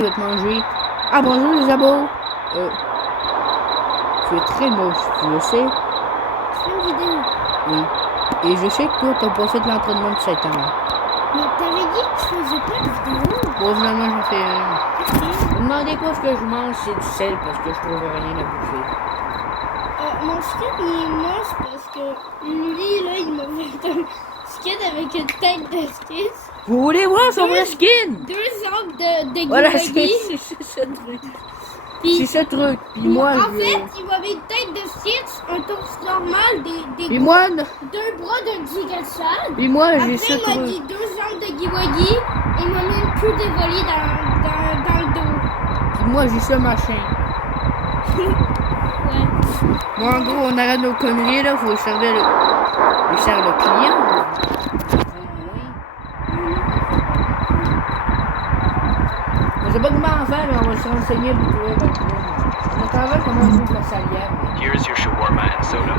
qui veut te manger? Ah, bonjour les abos. Tu es très moche, tu le sais? Je fais une vidéo. Oui. Et je sais que toi, t'as pas fait de l'entraînement de 7 ans. Mais t'avais dit que je faisais pas de vidéo. Bon, finalement, j'en fais une. Ok. Vous demandez pas ce que je mange, c'est du sel parce que je trouve rien à bouffer. Mon skin il mange parce que lui là il m'a fait un skin avec une tête de skis. Vous voulez voir son vrai skin? 2 angles de Voilà, Guigui. c'est ce truc. Puis- C'est ce truc. Puis puis moi, en je... fait, il m'avait une tête de skis, un torse normal, Puis moi, 2 bras d'un gigachad. puis moi Après, j'ai ce il m'a truc. dit 2 jambes de Giwagi et il m'a mis une queue d'évoli dans le dos. Puis moi, j'ai ce machin. Ouais. Moi, en gros, on arrête nos conneries, là. Faut servir le client. Je sais pas comment faire, mais on va se renseigner pour trouver le client. On attendait comment on joue la salière. Here's your shawarma and soda.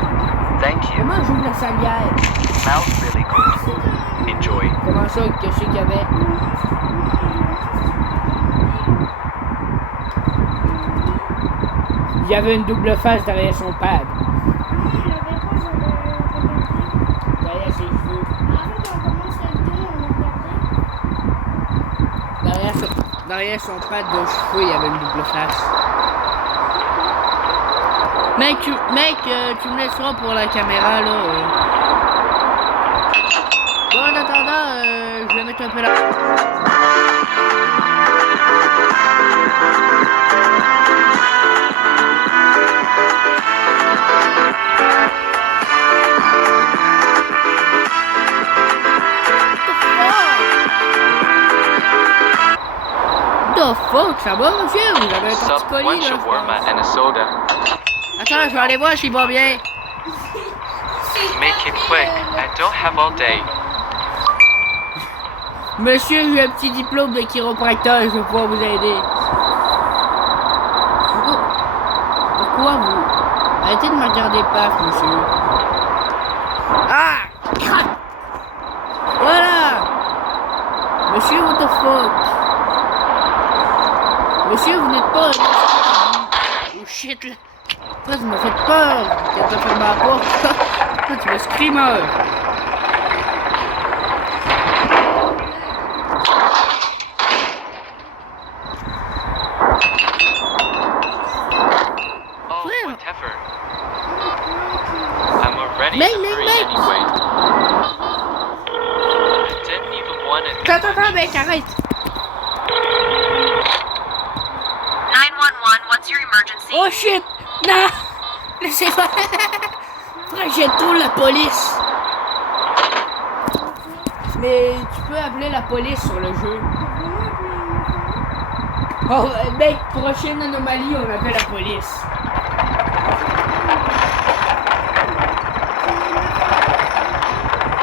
Thank you. Comment on joue la salière? Smells really good. Enjoy. Comment ça, que je sais qu'il y avait? Il y avait une double face derrière son pad. Derrière ses cheveux. Derrière son pad de cheveux, il y avait une double face. Mec, tu me laisseras pour la caméra, là. Bon, en attendant, je vais mettre un peu la... The fuck, ça va, monsieur? Vous avez un Sup, torticolis, one là? shawarma and a soda. Attends, je vais aller voir s'il va bien. Make it quick. I don't have all day. Monsieur, j'ai un petit diplôme de chiropracteur, je vais pouvoir vous aider. Pourquoi vous... Arrêtez de me regarder pas, monsieur. Ah! Voilà! Monsieur, what the fuck? Monsieur, vous n'êtes pas... Oh shit, là. Pourquoi tu m'as fait peur? Tu as fermé la porte. Pourquoi tu m'as screamer? Oh, whatever. I'm already Mate, in a mate, hurry mate. anyway. I didn't even want it. Attends, mec, arrête. 911, what's your emergency? Oh shit! Non! Laissez-moi! Frère, j'ai trop la police! Mais tu peux appeler la police sur le jeu. Oh, mec, prochaine anomalie, on appelle la police.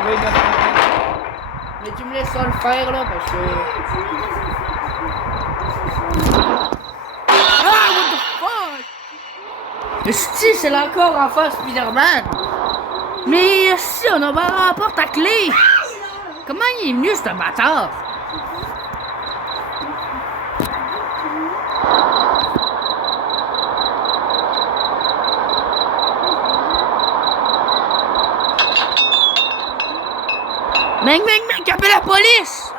Oui, mais tu me laisses ça le faire là parce que. Ah, what the fuck? Mais si, c'est là encore en face Spider-Man. Mais si, on a barré la porte à clé. Comment il est venu ce bâtard? Mec, appelle la police!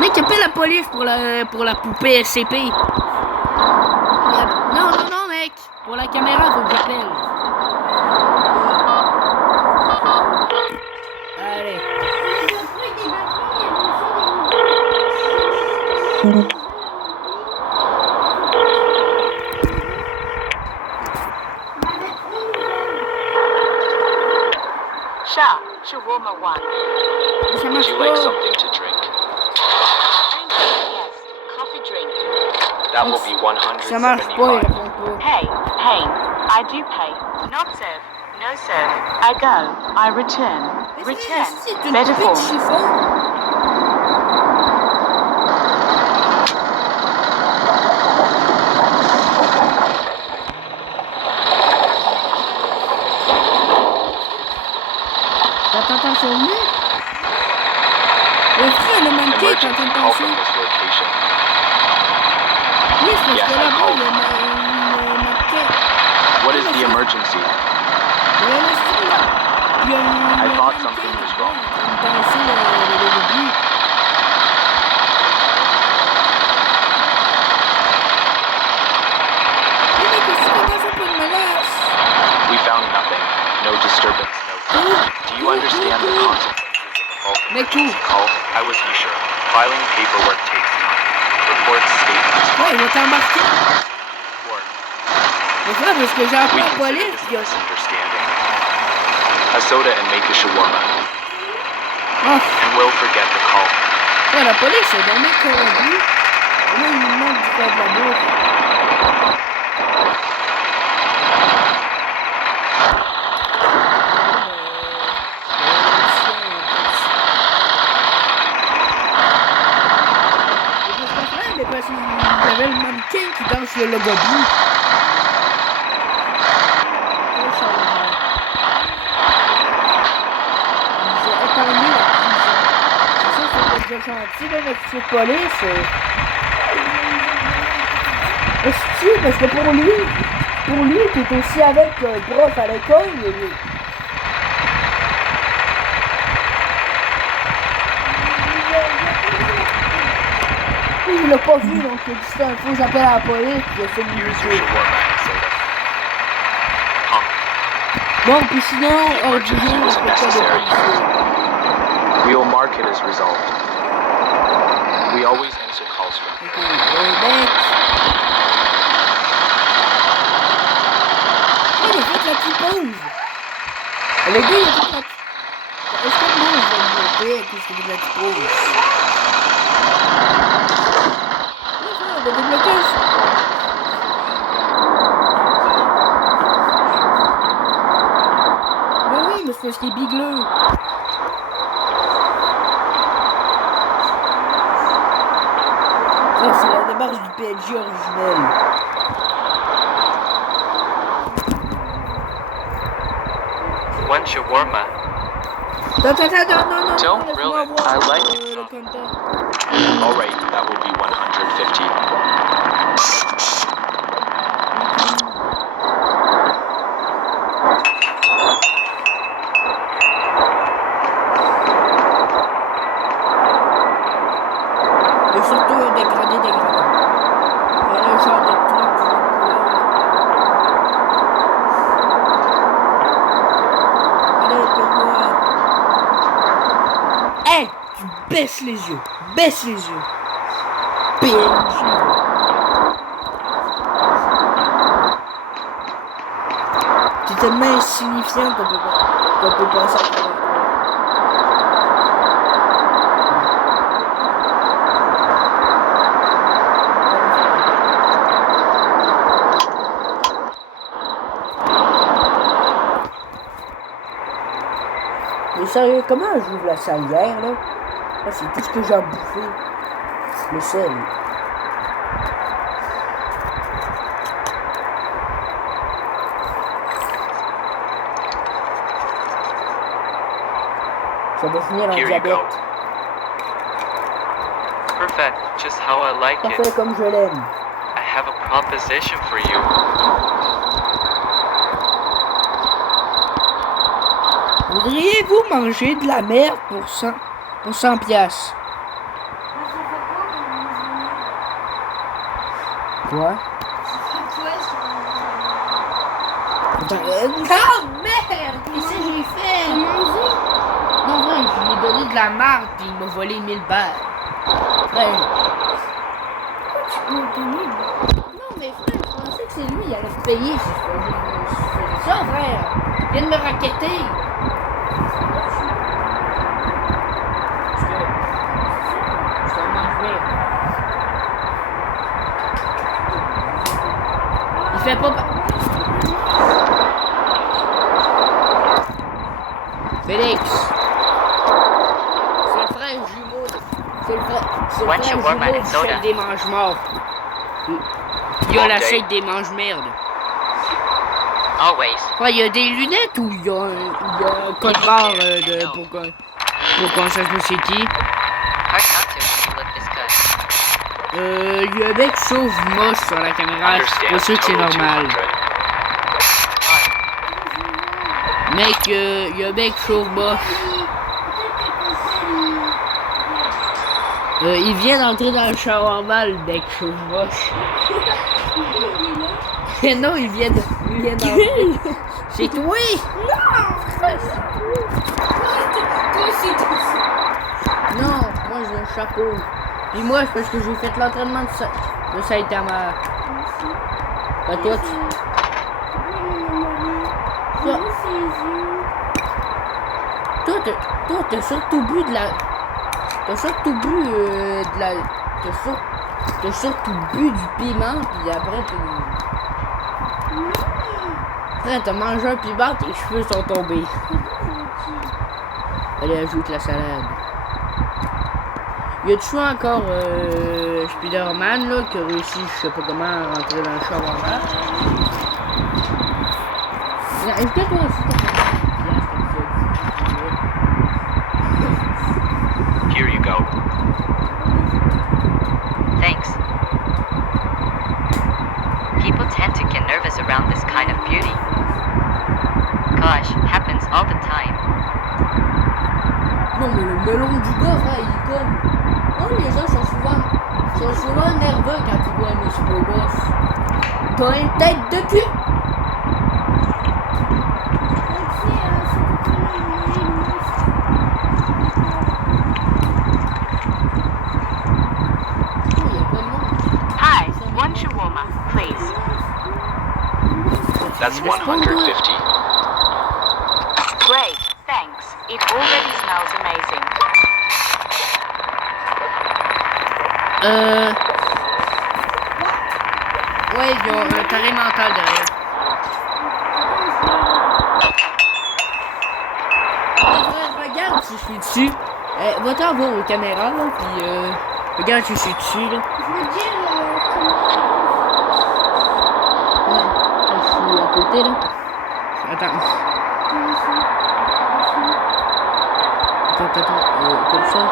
Mec, appelle la police pour la poupée SCP. Non, mec. Pour la caméra, faut que j'appelle. Allez. Sha, shawarma 1. Ça Would marche you like pas. something to drink? Yes, coffee drink. That will be Ça marche pas, il 175. répond pas. Hey, I do pay. Not serve. No serve. I go. I return. Return. C'est une Better petite form. chiffon. Attends, c'est venu. Le frère, le mannequin, t'es en train de call penser. from this location. Oui, c'est parce Yes, que I là-bas, called. il y a ma quête. What is the emergency? Il y a un style, là. Il y a I un thought mannequin something was là-bas wrong. en train de danser le début. Oui, mais qu'est-ce que tu fais pour une menace? We found nothing. No disturbance, no theft. Do you understand the consequences of a false emergency call? I was Ishura. Filing paperwork takes time. Reports state this Ouais, il va t'embarquer. report. Mais frère, parce que j'ai We appelé la consider police, this puis a misunderstanding. A soda and make a shawarma. ah, And we'll forget the call. ouais, la police est dans mes corrompus. Moi, il me demande de faire de la bouffe. Mais parce qu'il y avait le mannequin qui danse le logobie. Ils ont épargné la prison. C'est ça, c'est déjà gentil, là, notre petit police. Est-ce parce que pour lui, t'es aussi avec un prof à l'école, il l'a pas vu, donc il a dit c'est un faux, j'appelle à la police, puis il a fait une Here's your vidéo. shawarma and soda. Punk. Bon, puis sinon, hors du Emergency jour, was c'est pas des unnecessary. policiers. We will mark it as resolved. We always answer calls from Ok, here. il a fait la petite pause. Le gars, il a fait la... Est-ce que moi, je vais me monter avec ce qu'il fait de la petite pause? Oui, frère, le déblocage. Mais oui, mais c'est parce qu'il est bigleux. Ça, c'est la démarche du PNJ originel. One shawarma. Attends, non, Don't laisse-moi ruin it. voir I like le it. compteur. All right, that will be 150. Il y a surtout un dégradant. Voilà le genre de truc de notre couleur. Allez, paye-moi. Hey, tu baisses les yeux. Baisse les yeux. PNJ. Tu es tellement insignifiant qu'on peut passer à travers toi. Mais sérieux, comment j'ouvre la salière, là? Là, c'est tout ce que j'ai à bouffer. Le sel. Ça va finir en Here you diabète. go. Perfect, just how I like Parfait it. comme je l'aime. I have a proposition for you. Voudriez-vous manger de la merde pour 100 piastres? Quoi? Attends, non, merde! Qu'est-ce que j'ai fait? Non, vrai, je lui ai donné de la marde puis il m'a volé 1000 balles. Frère. Non, mais frère, je pensais que c'est lui, il allait te payer si je faisais Ça, frère. Il vient de me raqueter. Je te mange. Il fait pas... Félix. C'est le frère jumeau. C'est le frère jumeau du chef des mange-morts. Il y a la chaîne des mange-merdes. Always. Ouais, il y a des lunettes ou il y a un code barre pour qu'on sache c'est qui. Hard not to. Il y a un mec chauve moche sur la caméra. C'est pour ça que c'est normal. Mec, il y a un mec chauve moche. Il vient d'entrer dans le shawarma, le mec chauve moche. Non, il vient d'entrer. C'est toi! Toi aussi. Non, moi j'ai un chapeau. Et moi, c'est parce que j'ai fait l'entraînement de Saitama. Bah, toi, t'as surtout bu de la... T'as surtout bu de la... T'as surtout bu du piment, puis après, t'as mangé un piment, tes cheveux sont tombés. Allez, ajoute la salade. Y a-tu encore Spider-Man là qui a réussi, je sais pas comment, à rentrer dans le shawarma? Est-ce que toi aussi t'as... Here you go. Thanks. People tend to get nervous around this kind of beauty. Gosh, happens all the time. Non mais le melon du gars, là, il est comme... Oh, les gens sont souvent nerveux quand ils voient un beau gosse. T'as une tête de cul? Hi, one shawarma, please. That's 150. Great, thanks. It already smells amazing. Ouais, ils ont un taré mental derrière. Regarde si je suis dessus. Va-t'en voir aux caméras, là, puis regarde si je suis dessus, là. Je veux dire Ouais, je suis à côté, là. Attends. Attends, comme ça.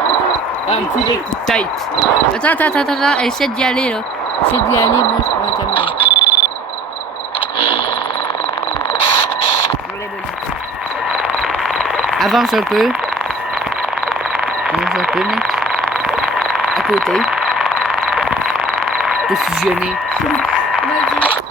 Ah, un petit coup de tête. Attends, essaie d'y aller, là. Essaie d'y aller, moi, je prends la caméra. Avance un peu. Avance un peu, mec. À côté. De fusionner. Non, pas tout de suite.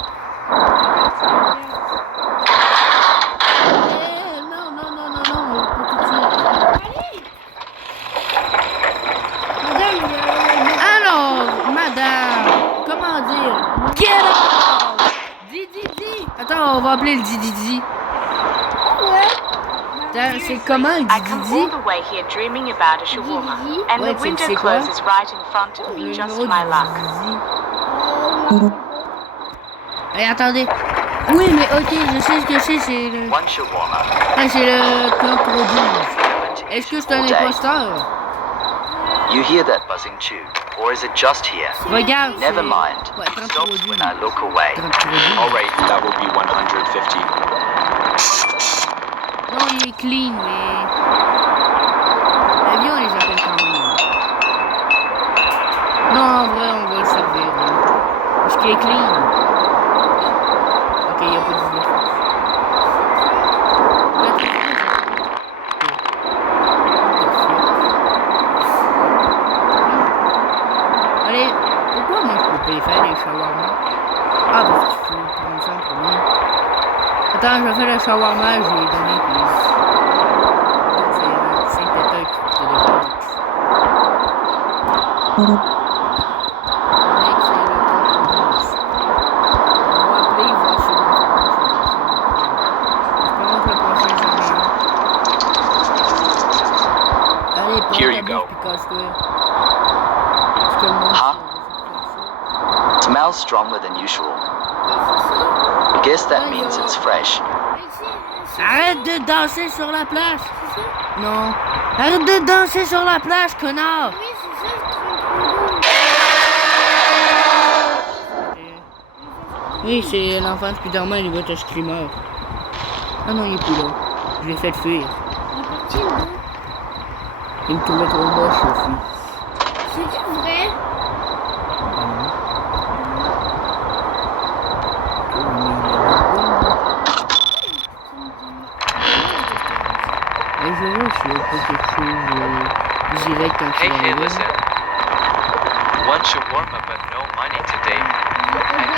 Alors, madame, comment dire? Get out! Didi! Attends, on va appeler le Didi. C'est comment le I come Didi? all the way here dreaming about a shawarma, and Ouais, the tu window sais quoi? closes right in front of Le me, just numéro my du luck. Didi. Attendez. Oui, mais ok, je sais ce que c'est le... One shawarma. Ah, c'est le plan produit. Est-ce que c'est un All day. imposteur? You hear that buzzing tube, or is it just here? Regarde, Never c'est... mind. Ouais, It plan stops produit. when I look away. Plan produit. All right, that will be 150. Non, il est clean, mais... L'avion, on les appelle quand même. Non, en vrai, on va le servir. Hein. Parce qu'il est clean. Ok, il n'y a pas de vidéo. Allez, pourquoi moi je peux pas y faire les shawarma? Ah, parce qu'il faut prendre ça en premier. Attends, je vais faire le shawarma, je vais lui donner puis... C'est Saint-Péter qui te développe. Le mec, c'est le concours. On va appeler, voir si on va faire espérons que le prochain j'en ai un. Allez, prends Here ta you go. bouche puis casse-toi. Parce que le monde... Huh? Smells stronger than usual. I guess that means it's fresh. Arrête de danser sur la plage! Non. Arrête de danser sur la plage, connard! Oui, c'est ça, Oui, c'est l'enfant de Spider-Man, il va être un screamer. Ah non, il est plus là. Je l'ai fait fuir. Il me trouvait trop moche aussi. C'est vrai? quand tu Hey, vas hey, arriver. listen. One shawarma, but no money today. I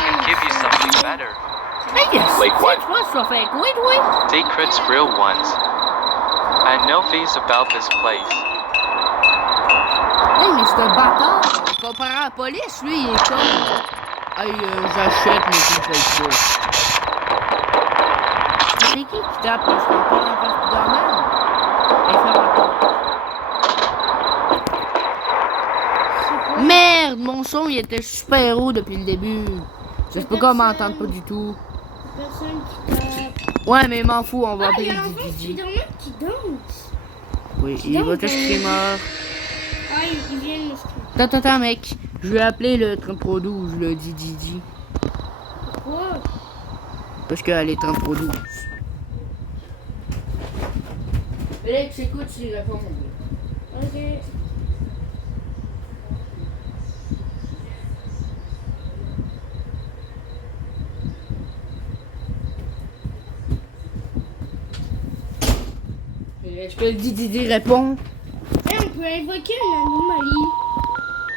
can give you something better. Hey, yes! Like what? Tu vois, ça fait quoi, toi? Secrets, real ones. I know things about this place. Hey, mais c'est un bâtard! Comparé à la police, lui, il est comme... Hey, j'achète, mais tu me payes pas. C'est qui tape parce qu'on parle en face de Spider-Man? Hey, ferme la porte. Merde! Mon son, il était super haut depuis le début. Je sais pas comment m'entendre pas du tout. Personne qui tape. Ouais, mais m'en fous, on va Ah, il y appeler a l'enfant Didi. Spider-Man qui danse. Oui, il va te screamer. Ah, il vient de me screamer. Attends, mec. Je vais appeler le 3312, le Didi. Pourquoi? Parce qu'elle est 3312. Alex, écoute, tu réponds. Ok. Est-ce que le Didi répond? Hey, on peut invoquer une anomalie.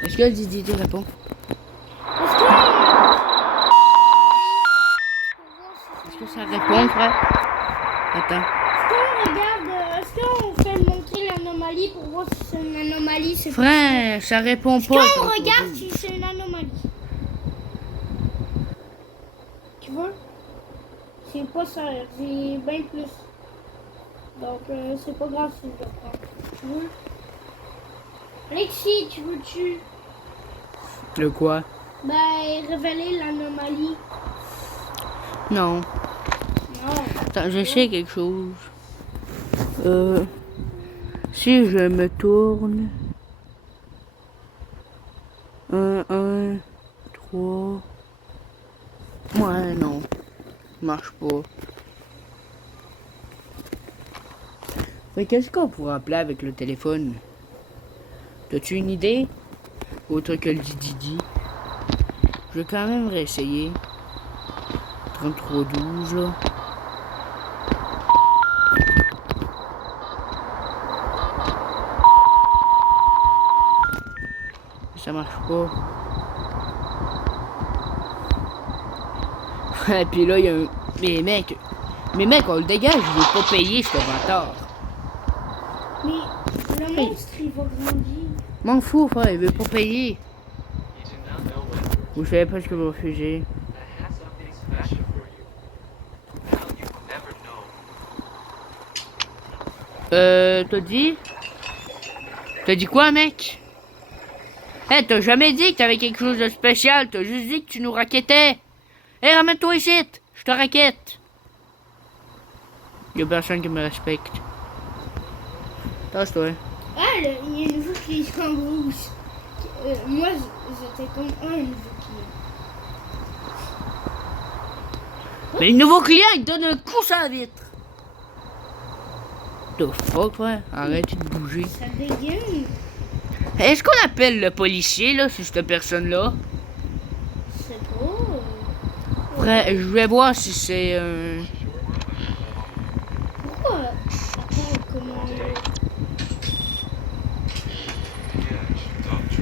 Est-ce que le Didi répond? Est-ce que... Est-ce que ça répond, frère? Attends. Est-ce qu'on fait montrer l'anomalie pour voir si c'est une anomalie? C'est Frère, ça répond pas. Est-ce qu'on le regarde 3312. si c'est une anomalie? Tu vois? C'est pas ça, c'est bien plus. Donc, c'est pas grave si je le prends. Tu veux? Alexis, tu veux-tu? Le quoi? Ben, révéler l'anomalie. Non. Non. Attends, je sais quelque chose. Si je me tourne... 1, 3... Ouais, non. Ça marche pas. Mais qu'est-ce qu'on pourrait appeler avec le téléphone? T'as-tu une idée? Autre que le Didi. Je vais quand même réessayer. 3312 là. Ça marche pas. Et puis là, il y a un... Mais mec, on le dégage, il est pas payé, ce bâtard. Mais le monstre, il va grandir. M'en fous, frère, il veut pas payer. You do not know when Vous savez pas ce que vous refusez. I have something special for you. Now you never know. T'as dit? T'as dit quoi, mec? Hey, t'as jamais dit que t'avais quelque chose de spécial, t'as juste dit que tu nous raquettais. Hey, ramène-toi ici, je te raquette. Y'a personne qui me respecte. Tasse-toi. Ah, il y a un nouveau client en rouge. Moi, j'étais comme un nouveau client. Mais le nouveau client, il donne un coup sur la vitre. The fuck, frère? Arrête de bouger. Ça dégaine. Est-ce qu'on appelle le policier, là, sur cette personne-là? Je sais pas. Frère, je vais voir si c'est un... Pourquoi? Attends, comment...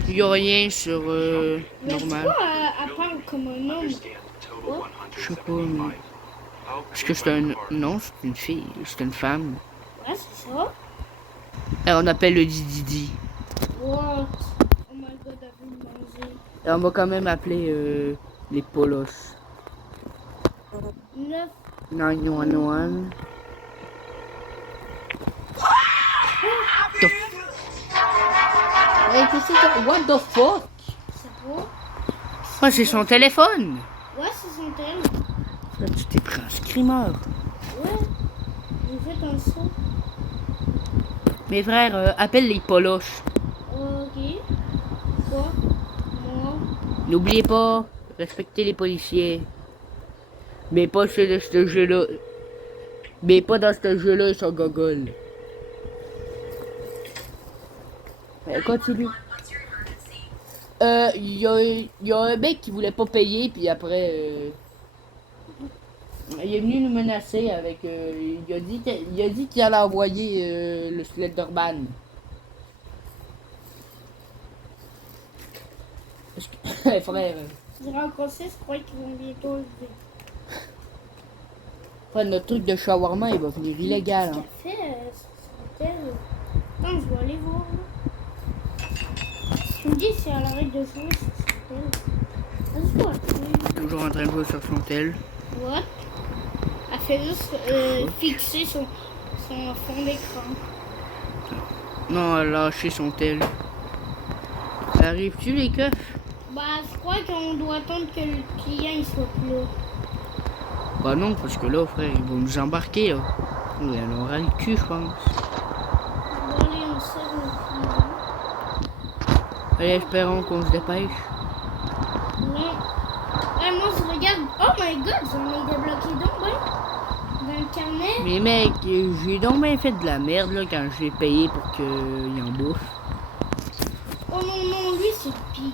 Il y a rien sur Mais normal. pourquoi elle parle comme un homme? Je sais pas, mais... Est-ce que c'est un... Non, c'est une fille. C'est une femme. Ouais, c'est ça. Et on appelle le Didi. What? Oh my god, elle veut me manger. Et on va quand même appeler les polos. 9. 911. Hey, qu'est-ce que c'est? What the fuck? C'est pas? Ah, c'est son téléphone. Ouais, c'est son tel. Là, tu t'es pris un screamer. Ouais. J'ai fait un saut. Mes frères, appelle les polos. Ok. Quoi? Moi? N'oubliez pas, respectez les policiers. Mais pas ceux de ce jeu-là. Mais pas dans ce jeu-là, ils sont gogoles. Continue. Y a un mec qui voulait pas payer, puis après, il est venu nous menacer avec. Il a dit qu'il allait envoyer le Slenderman. Parce que, frère, Dragon 6, je crois qu'ils vont bientôt lever. frère, notre truc de shawarma, il va venir illégal. Hein. Café, c'est tel. Attends, je vais aller voir. Tu me dis si elle arrête de jouer, c'est tel. Vas-y, toi. Toujours en train de jouer sur son tel. What? Elle fait juste fixer son fond d'écran. Non, elle a lâché son tel. Arrives-tu les keufs? Bah, je crois qu'on doit attendre que le client il soit plus là. Bah non, parce que là, frère, ils vont nous embarquer, là. Oui, elle aura le cul, je pense. Bon, allez, on sert le client. Allez, espérons qu'on se dépêche. Non. Ouais, moi, je regarde. Oh my god, j'en ai débloqué donc, ouais. Dans le carnet. Mais mec, j'ai donc bien fait de la merde, là, quand je l'ai payé pour qu'il en bouffe. Oh non, non, lui, c'est le pire.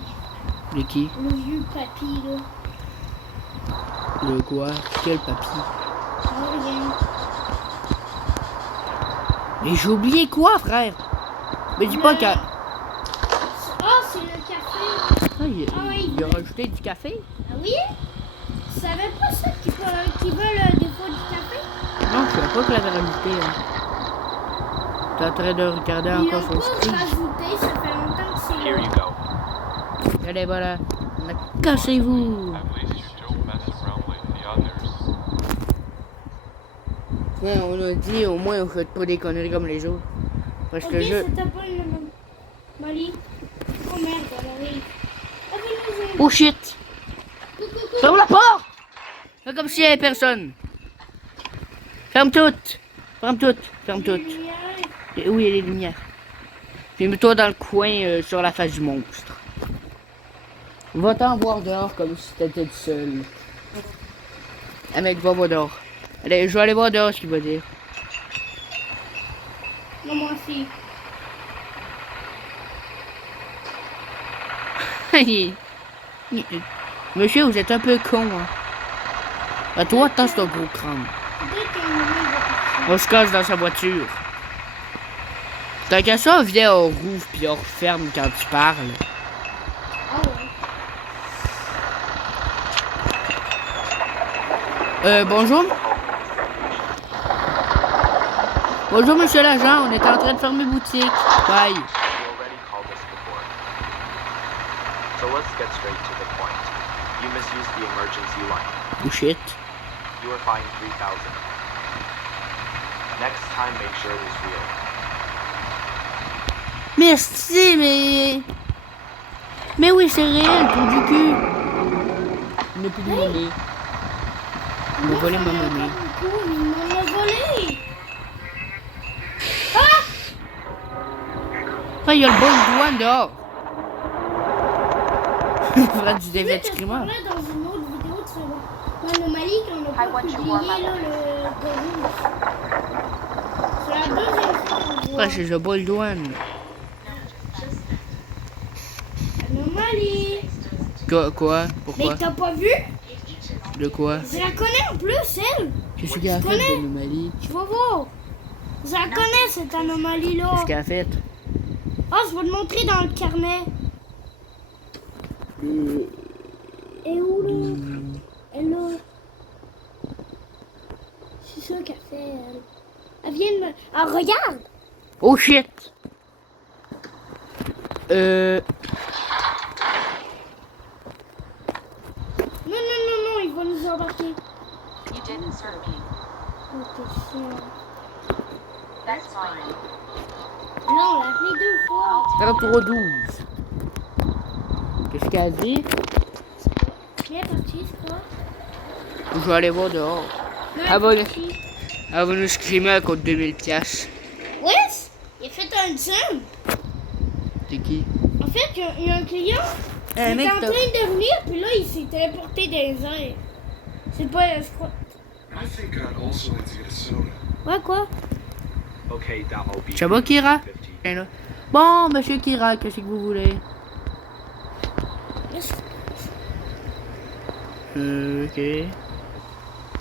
De qui? Le vieux papy, là. Le quoi? Quel papy? Oh, rien. Mais j'ai oublié quoi, frère? Mais dis pas qu'à... Oh, c'est le café. Ah, il a rajouté du café? Ah oui? Tu savais pas ça qui veulent des fois du café? Non, je savais pas que l'avait rajouté. Hein. T'es en train de regarder Ils encore l'ont son pas script. rajouté, ça fait longtemps que c'est Here là. you go. Allez, voilà. Cassez-vous. At least you don't mess around like the others. Ouais, on a dit au moins on fait pas des conneries comme les autres. Parce Ok, que je... c'était pas une Molly. Oh merde, elle arrive. Ah, venez, Oh shit! coucou. Ferme la porte! Fais comme s'il y avait personne. Ferme toutes. Ferme toutes. Ferme toutes. Et où il y a les lumières? Puis mets-toi dans le coin sur la face du monstre. Va-t'en voir dehors comme si t'étais tout seul. Ah mec, va voir dehors. Allez, je vais aller voir dehors ce qu'il va dire. Non, moi aussi. Monsieur, vous êtes un peu con, hein. À toi, t'as ce gros crâne. Peut-être qu'un moment, il va partir. On se casse dans sa voiture. T'as qu'à ça, viens, on rouvre puis on referme quand tu parles. Ah ouais. Bonjour. Bonjour, monsieur l'agent, on est en train de fermer boutique. Bye. You already called us before. So let's get straight to the point. You misused the emergency line. Oh shit. You were fined $3,000. Next time, make sure it is real. Merci, mais... Mais oui, c'est réel, pour du cul. Il n'a plus de monnaie. Il m'a volé ma monnaie. Il m'en a volé. Ah, il y a le bon douane dehors. Frère du déviat Je criminel. parlais dans une autre vidéo, tu vois. L'anomalie qu'on n'a pas publié, là, le rouge. C'est la deuxième fois qu'on voit. Ouais, c'est le bon douane. Anomalie. Quoi? Pourquoi? Mais t'as pas vu? De quoi? Je la connais en plus, elle. Qu'est-ce qu'elle a Tu fait connais? d'anomalie? Tu vas voir. Je la connais, cette anomalie-là. Qu'est-ce qu'elle a fait? Oh, je vais te montrer dans le carnet. Et où, là? Elle, là. C'est ça qu'elle fait, elle. Elle vient de me... Ah, regarde! Oh shit! Non, il va nous embarquer. You didn't serve me. Oh, t'es chiant. That's fine. Là, on l'a appelé 2 fois. 33-12. Qu'est-ce qu'elle a dit? Bien parti, c'est quoi? Je vais aller voir dehors. Non, Ah bon, parti. elle va nous scrimer à compte 2000 piastres. Ouais, il a fait un zoom. C'est qui? En fait, il y a un client. Il était en train de venir, puis là, il s'est téléporté dans les airs. C'est pas, je crois. I think I'd also like to get a soda. Ouais, quoi? Okay, that will be Ça va, Kira? 50. Viens là. Bon, monsieur Kira, qu'est-ce que vous voulez? Ok.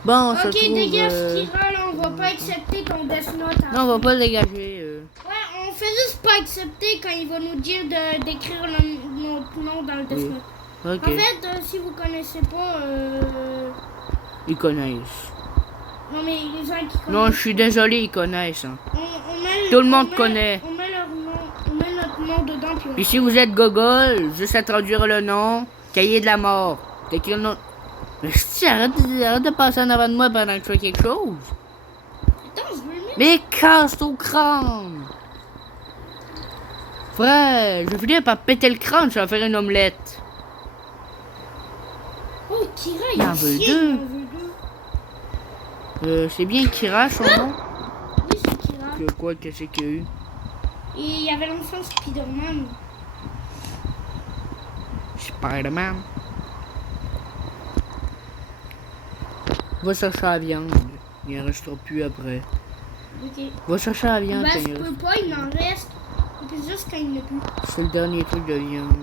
Bon, on se Ok, retrouve... dégage, Kira, là, on va pas accepter ton death note. Non, on va pas le dégager. Ouais, on fait juste pas accepter quand il va nous dire d'écrire notre votre nom dans le Death Oui. Note. Ok. En fait, si vous connaissez pas, Ils connaissent. non mais les gens qui connaissent. Non, je suis désolé, ils connaissent. Hein. On met, Tout le monde on met- connaît. On met leur nom, on met notre nom dedans puis on... Puis si vous êtes gogol, juste à traduire le nom, cahier de la mort. T'écris le nom. Mais si, arrête de passer en avant de moi pendant que je fais quelque chose. Attends, je vais le mettre. Mais casse ton crâne. Frère, je vais finir par péter le crâne, je vais faire une omelette. Oh, Kira, Il en veut chie, deux. il en veut deux. C'est bien Kira son nom. Oui, c'est Kira. Que quoi, qu'est-ce qu'il y a eu? Et il y avait l'enfant Spider-Man. Spider-Man. Va chercher la viande. Il en restera plus après. Ok. Va chercher la viande. Bah, quand je il peux reste- pas, il en reste. C'est juste quand il n'y en a plus. C'est le dernier truc de viande.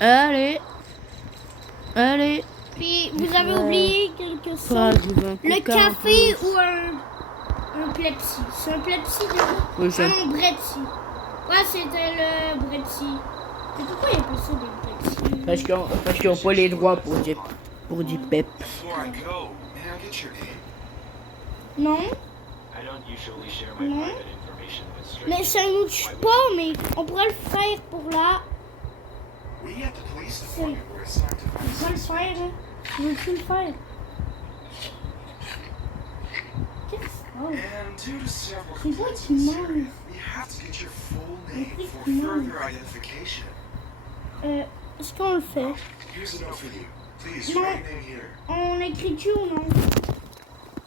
Allez. Allez. Puis, vous avez oublié quelque Pas chose. du vin Le coquin. café ou un Pepsi. C'est un Pepsi déjà? Oui, c'est- Ah non, Bretzi. Ouais, c'était le Bretzi. Mais pourquoi il y a pas ça des Bretzi? Parce qu'ils ont pas les droits pour du pep. Before I go, may I get your name? Non, I don't usually share my non. private information with strangers. Mais ça nous tue pas, mais on pourrait le faire pour là. We at the police department were assigned to On find pourrait le faire, hein. Veux-tu le faire? Qu'est-ce que c'est? And due to several C'est toi complaints qui in this manges. area, we have to get your full name Mais for qui mange? further identification. Est-ce qu'on le fait? Here's a note for you. Please No. write your name here. On écrit-tu ou non?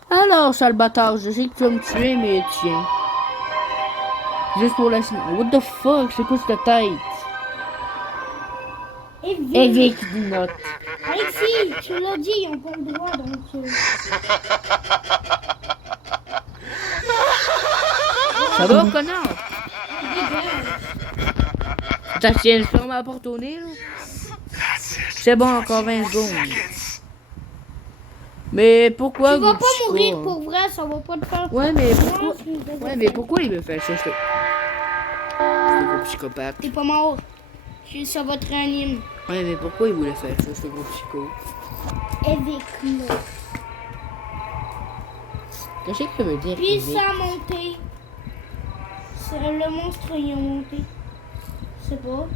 Alors, sale bâtard, je sais que tu vas me tuer, mais tiens. Juste pour la... What the fuck, c'est quoi cette tête? Évite une note. Alexis, tu l'as dit, ils n'ont pas le droit, donc... Ça va, connard? T'as tiens, ferme la porte au nez, là? C'est bon, encore 20 secondes. Mais pourquoi Tu vas vous pas dites mourir pas? pour vrai, ça va pas te faire... Ouais, mais pourquoi... Non, je vais Ouais, le mais faire. pourquoi il me fait ça, ce gros psychopathe? T'es pas mort. Ça va te réanimer. Ouais, mais pourquoi il voulait faire ça, ce gros psycho? Avec nous. Qu'est-ce que ça veut dire? Puis évite? ça a monté. Le monstre, il a monté. Je sais pas.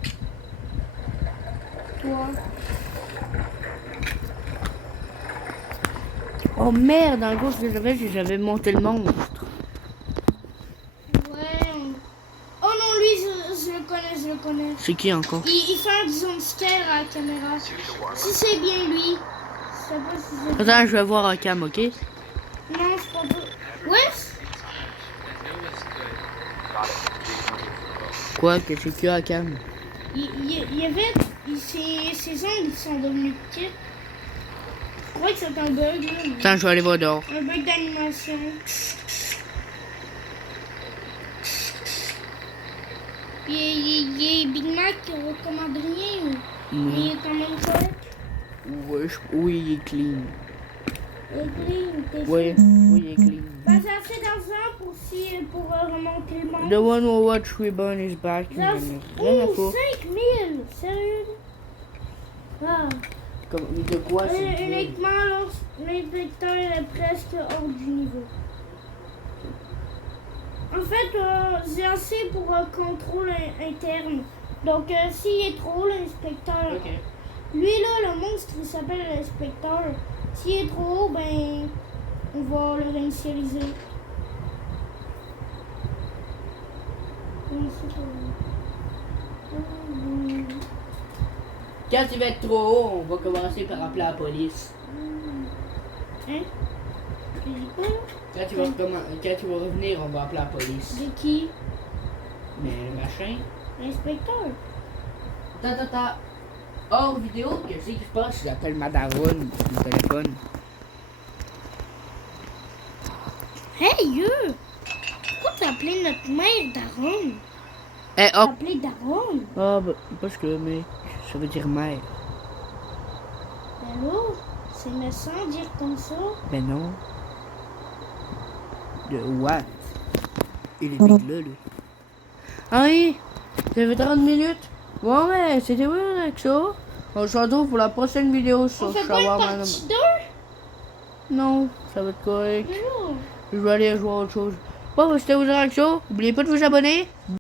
Toi. Oh merde, dans le gros, ce que j'avais monté le monstre. Ouais. Oh non, lui, je le connais. C'est qui encore? Il fait un jumpscare à la caméra. Si c'est bien lui. Je sais pas si c'est... Attends, je vais voir en cam, ok? Non, c'est pas... Ouais. Quoi? Qu'est-ce qu'il y a en cam? Il y avait... Ses ongles, ils sont devenus petits. Je crois que c'est un bug, là. mais- Attends, je vais aller voir dehors. Un bug d'animation. Il est Big Mac, il recommande rien. Mais il est quand même correct. Ouais, oui, il est clean. Il est clean, t'es Oui, sûr? oui, il est clean. Bah, j'ai assez d'argent pour remonter le monde. The one who watch Reborn is back. J'ai assez- Rien à Oh, foutre. 5000! Sérieux? Ah. Comme, de quoi c'est bien? Uniquement lorsque l'inspecteur est presque hors du niveau. En fait, j'ai assez pour un contrôle interne. Donc, s'il est trop haut, l'inspecteur... Ok. Lui, là, le monstre, il s'appelle l'inspecteur. S'il est trop haut, ben, on va le réinitialiser. Quand tu vas être trop haut, on va commencer par appeler la police. Hein? Tu dis quoi, là? Quand tu vas revenir, on va appeler la police. De qui? Mais le machin. L'inspecteur. Attends. Hors vidéo, qu'est-ce qui se passe? J'appelle ma daronne sur le téléphone. Hey, eux! Pourquoi t'as appelé notre mère Daron? Eh, T'as oh! appelé Daron? Ah, bah, parce que, mais, ça veut dire mère. Allô? C'est méchant de dire comme ça? Mais non. De what? Il est big là, lui. Ah oui! Ça fait 30 minutes. Bon, mais c'était oui avec ça. On se retrouve pour la prochaine vidéo sur On fait pas une Shawarma. partie 2? Non, ça va être correct. Non. Je vais aller jouer à autre chose. Bon, c'était vos réactions. N'oubliez pas de vous abonner.